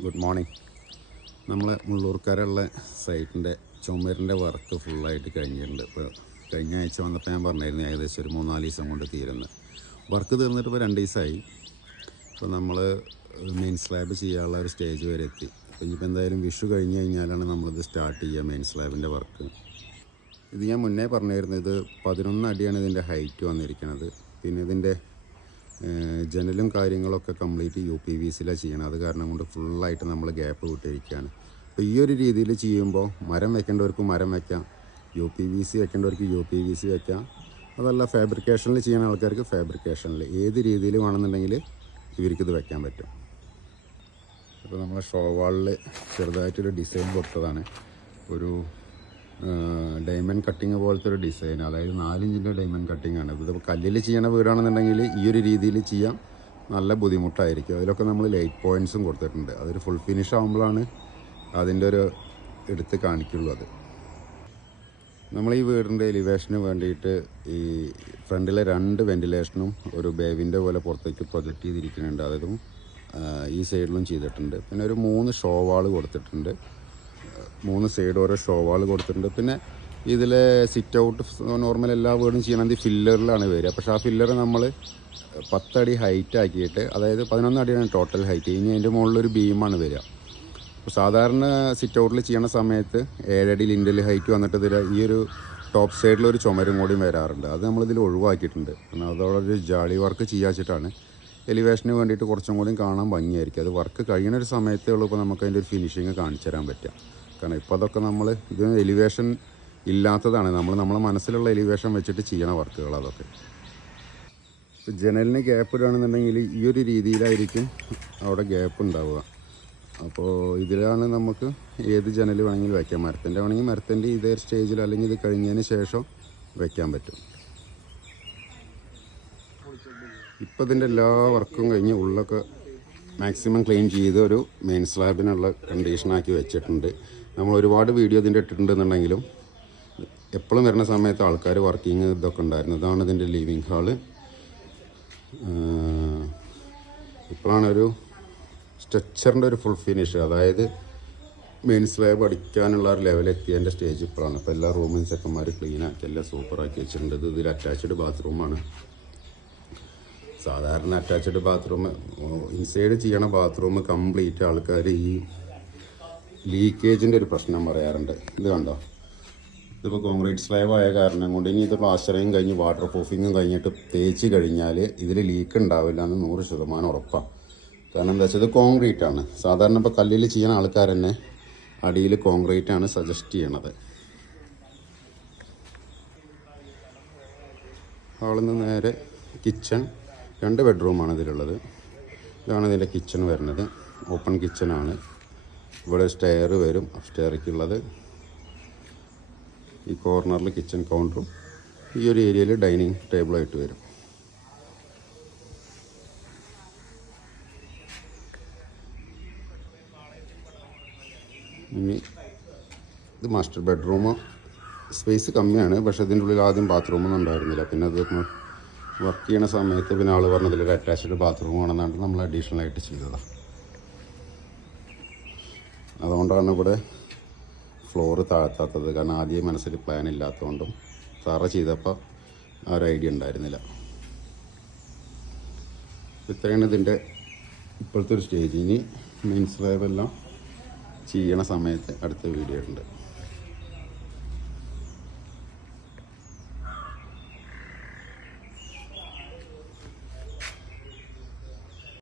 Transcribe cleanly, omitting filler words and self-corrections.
Good morning. നമ്മൾ മുള്ളൂർക്കരയുള്ള സൈറ്റിൻ്റെ ചുമരിൻ്റെ work ഫുള്ളായിട്ട് കഴിഞ്ഞിട്ടുണ്ട്. ഇപ്പോൾ കഴിഞ്ഞ ആഴ്ച വന്നപ്പോൾ ഞാൻ പറഞ്ഞിരുന്നു ഏകദേശം ഒരു 3-4 ദിവസം കൊണ്ട് തീരുന്നത്. വർക്ക് തീർന്നിട്ട് ഇപ്പോൾ 2 ദിവസമായി. ഇപ്പോൾ നമ്മൾ മെയിൻ സ്ലാബ് ചെയ്യാനുള്ള ഒരു സ്റ്റേജ് വരെ എത്തി. അപ്പോൾ ഇനിയിപ്പോൾ എന്തായാലും വിഷു കഴിഞ്ഞ് കഴിഞ്ഞാലാണ് നമ്മളിത് സ്റ്റാർട്ട് ചെയ്യുക മെയിൻ സ്ലാബിൻ്റെ വർക്ക്. ഇത് ഞാൻ മുന്നേ പറഞ്ഞിരുന്നു, ഇത് 11 അടിയാണ് ഇതിൻ്റെ ഹൈറ്റ് വന്നിരിക്കുന്നത്. പിന്നെ ഇതിൻ്റെ ജനലും കാര്യങ്ങളൊക്കെ കംപ്ലീറ്റ് UPVCയിലാണ് ചെയ്യണം. അത് കാരണം കൊണ്ട് ഫുള്ളായിട്ട് നമ്മൾ ഗ്യാപ്പ് വിട്ടിരിക്കുകയാണ്. അപ്പോൾ ഈ ഒരു രീതിയിൽ ചെയ്യുമ്പോൾ മരം വെക്കേണ്ടവർക്ക് മരം വയ്ക്കാം, UPVC വെക്കേണ്ടവർക്ക് UPVC വയ്ക്കാം. അതല്ല ഫാബ്രിക്കേഷനിൽ ചെയ്യുന്ന ആൾക്കാർക്ക് ഫാബ്രിക്കേഷനിൽ ഏത് രീതിയിൽ വേണമെന്നുണ്ടെങ്കിൽ ഇവർക്കിത് വെക്കാൻ പറ്റും. അപ്പോൾ നമ്മൾ ഷോ വാളിൽ ചെറുതായിട്ടൊരു ഡിസൈൻ കൊടുത്തതാണ്. ഒരു ഡയമണ്ട് കട്ടിങ് പോലത്തെ ഒരു ഡിസൈൻ, അതായത് 4 ഇഞ്ചിൻ്റെ ഡയമണ്ട് കട്ടിങ് ആണ്. ഇത് കല്ലിൽ ചെയ്യണ വീടാണെന്നുണ്ടെങ്കിൽ ഈ ഒരു രീതിയിൽ ചെയ്യാൻ നല്ല ബുദ്ധിമുട്ടായിരിക്കും. അതിലൊക്കെ നമ്മൾ ലൈറ്റ് പോയിൻറ്റ്സും കൊടുത്തിട്ടുണ്ട്. അതൊരു ഫുൾ ഫിനിഷ് ആകുമ്പോഴാണ് അതിൻ്റെ ഒരു എടുത്ത് കാണിക്കുള്ളൂ. അത് നമ്മൾ ഈ വീടിൻ്റെ എലിവേഷന് വേണ്ടിയിട്ട് ഈ ഫ്രണ്ടിലെ 2 വെൻറ്റിലേഷനും ഒരു ബേവിൻ്റെ പോലെ പുറത്തേക്ക് പ്രൊജക്റ്റ് ചെയ്തിരിക്കുന്നുണ്ട്. അതും ഈ സൈഡിലും ചെയ്തിട്ടുണ്ട്. പിന്നെ ഒരു 3 ഷോ വാൾ കൊടുത്തിട്ടുണ്ട്. 3 സൈഡ് ഓരോ ഷോ വാൾ കൊടുത്തിട്ടുണ്ട്. പിന്നെ ഇതിലെ സിറ്റ് ഔട്ട് നോർമൽ എല്ലാ വീടും ചെയ്യണത് ഫില്ലറിലാണ് വരിക. പക്ഷേ ആ ഫില്ലർ നമ്മൾ 10 അടി ഹൈറ്റ് ആക്കിയിട്ട്, അതായത് 11 അടിയാണ് ടോട്ടൽ ഹൈറ്റ്. ഇനി അതിൻ്റെ മുകളിലൊരു ബീമാണ് വരിക. അപ്പോൾ സാധാരണ സിറ്റ് ഔട്ടിൽ ചെയ്യണ സമയത്ത് 7 അടി ലിൻഡൽ ഹൈറ്റ് വന്നിട്ട് ഈ ഒരു ടോപ്പ് സൈഡിലൊരു ചുമരും കൂടിയും വരാറുണ്ട്. അത് നമ്മളിതിൽ ഒഴിവാക്കിയിട്ടുണ്ട്. കാരണം അതോടൊരു ജാളി വർക്ക് ചെയ്യാച്ചിട്ടാണ്. എലിവേഷന് വേണ്ടിയിട്ട് കുറച്ചും കൂടി കാണാൻ ഭംഗിയായിരിക്കും. അത് വർക്ക് കഴിയുന്ന ഒരു സമയത്തേ ഉള്ളൂ ഇപ്പോൾ നമുക്ക് അതിൻ്റെ ഒരു ഫിനിഷിങ് കാണിച്ചു തരാൻ പറ്റുക. കാരണം ഇപ്പോൾ അതൊക്കെ നമ്മൾ ഇത് എലിവേഷൻ ഇല്ലാത്തതാണ്. നമ്മളെ മനസ്സിലുള്ള എലിവേഷൻ വെച്ചിട്ട് ചെയ്യണ വർക്കുകൾ അതൊക്കെ. ഇപ്പോൾ ജനലിന് ഗ്യാപ്പ് ഇടുകയാണെന്നുണ്ടെങ്കിൽ ഈ ഒരു രീതിയിലായിരിക്കും അവിടെ ഗ്യാപ്പ് ഉണ്ടാവുക. അപ്പോൾ ഇതിലാണ് നമുക്ക് ഏത് ജനൽ വേണമെങ്കിലും വയ്ക്കാം. മരത്തിൻ്റെ വേണമെങ്കിൽ മരത്തിൻ്റെ ഇതേ സ്റ്റേജിൽ അല്ലെങ്കിൽ ഇത് കഴിഞ്ഞതിന് ശേഷം വയ്ക്കാൻ പറ്റും. ഇപ്പോൾ ഇതിൻ്റെ എല്ലാ വർക്കും കഴിഞ്ഞ് ഉള്ളൊക്കെ മാക്സിമം ക്ലീൻ ചെയ്ത് ഒരു മെയിൻ സ്ലാബിനുള്ള കണ്ടീഷനാക്കി വെച്ചിട്ടുണ്ട്. നമ്മൾ ഒരുപാട് വീഡിയോ ഇതിൻ്റെ ഇട്ടിട്ടുണ്ടെന്നുണ്ടെങ്കിലും എപ്പോഴും വരുന്ന സമയത്ത് ആൾക്കാർ വർക്കിങ് ഇതൊക്കെ ഉണ്ടായിരുന്നു. ഇതാണ് ഇതിൻ്റെ ലിവിങ് ഹാള്. ഇപ്പോഴാണ് ഒരു സ്ട്രക്ചറിൻ്റെ ഒരു ഫുൾ ഫിനിഷ്, അതായത് മെയിൻ സ്ലാബ് അടിക്കാനുള്ള ഒരു ലെവലെത്തിയതിൻ്റെ സ്റ്റേജ് ഇപ്പോഴാണ്. അപ്പോൾ എല്ലാ റൂമും ചെക്കന്മാർ ക്ലീനാക്കി എല്ലാം സൂപ്പറാക്കി വെച്ചിട്ടുണ്ട്. ഇതിൽ അറ്റാച്ച്ഡ് ബാത്റൂമാണ്. സാധാരണ അറ്റാച്ച്ഡ് ബാത്റൂം ഇൻസൈഡ് ചെയ്യണ ബാത്റൂം കംപ്ലീറ്റ് ആൾക്കാർ ഈ ലീക്കേജിൻ്റെ ഒരു പ്രശ്നം പറയാറുണ്ട്. ഇത് കണ്ടോ, ഇതിപ്പോൾ കോൺക്രീറ്റ് സ്ലാബ് ആയ കാരണം കൊണ്ട് ഇനി ഇത് പ്ലാസ്റ്ററിങ് കഴിഞ്ഞ് വാട്ടർ പ്രൂഫിങ്ങും കഴിഞ്ഞിട്ട് തേച്ച് കഴിഞ്ഞാൽ ഇതിൽ ലീക്ക് ഉണ്ടാവില്ല എന്ന് 100% ഉറപ്പാണ്. കാരണം എന്താ വെച്ചാൽ ഇത് കോൺക്രീറ്റ് ആണ്. സാധാരണ ഇപ്പോൾ കല്ലിൽ ചെയ്യുന്ന ആൾക്കാർ തന്നെ അടിയിൽ കോൺക്രീറ്റ് ആണ് സജസ്റ്റ് ചെയ്യണത്. ഹാളിൽ നിന്ന് നേരെ കിച്ചൺ, 2 ബെഡ്റൂമാണ് ഇതിലുള്ളത്. ഇതാണ് ഇതിൻ്റെ കിച്ചൺ വരുന്നത്. ഓപ്പൺ കിച്ചണാണ്. ഇവിടെ സ്റ്റെയർ വരും സ്റ്റെയറിക്കുള്ളത്. ഈ കോർണറിൽ കിച്ചൺ കൗണ്ടറും ഈ ഒരു ഏരിയയിൽ ഡൈനിങ് ടേബിളായിട്ട് വരും. ഇനി ഇത് മാസ്റ്റർ ബെഡ്റൂം. സ്പേസ് കമ്മിയാണ്, പക്ഷേ ഇതിൻ്റെ ഉള്ളിൽ ആദ്യം ബാത്റൂമൊന്നും ഉണ്ടായിരുന്നില്ല. പിന്നെ അത് വർക്ക് ചെയ്യണ സമയത്ത് പിന്നെ ആൾ പറഞ്ഞതിലൊരു അറ്റാച്ച്ഡ് ബാത്റൂം വേണമെന്നാണ് നമ്മൾ അഡീഷണലായിട്ട് ചെയ്തതാണ്. അതുകൊണ്ടാണ് ഇവിടെ ഫ്ലോറ് താഴ്ത്താത്തത്. കാരണം ആദ്യം മനസ്സിൽ പ്ലാൻ ഇല്ലാത്തതുകൊണ്ടും തറ ചെയ്തപ്പോൾ ആ ഒരു ഐഡിയ ഉണ്ടായിരുന്നില്ല. ഇത്രയാണ് ഇതിൻ്റെ ഇപ്പോഴത്തെ ഒരു സ്റ്റേജ്. ഇനി മെയിൻ സ്ലാബെല്ലാം ചെയ്യണ സമയത്ത് അടുത്ത വീഡിയോ ഉണ്ട്.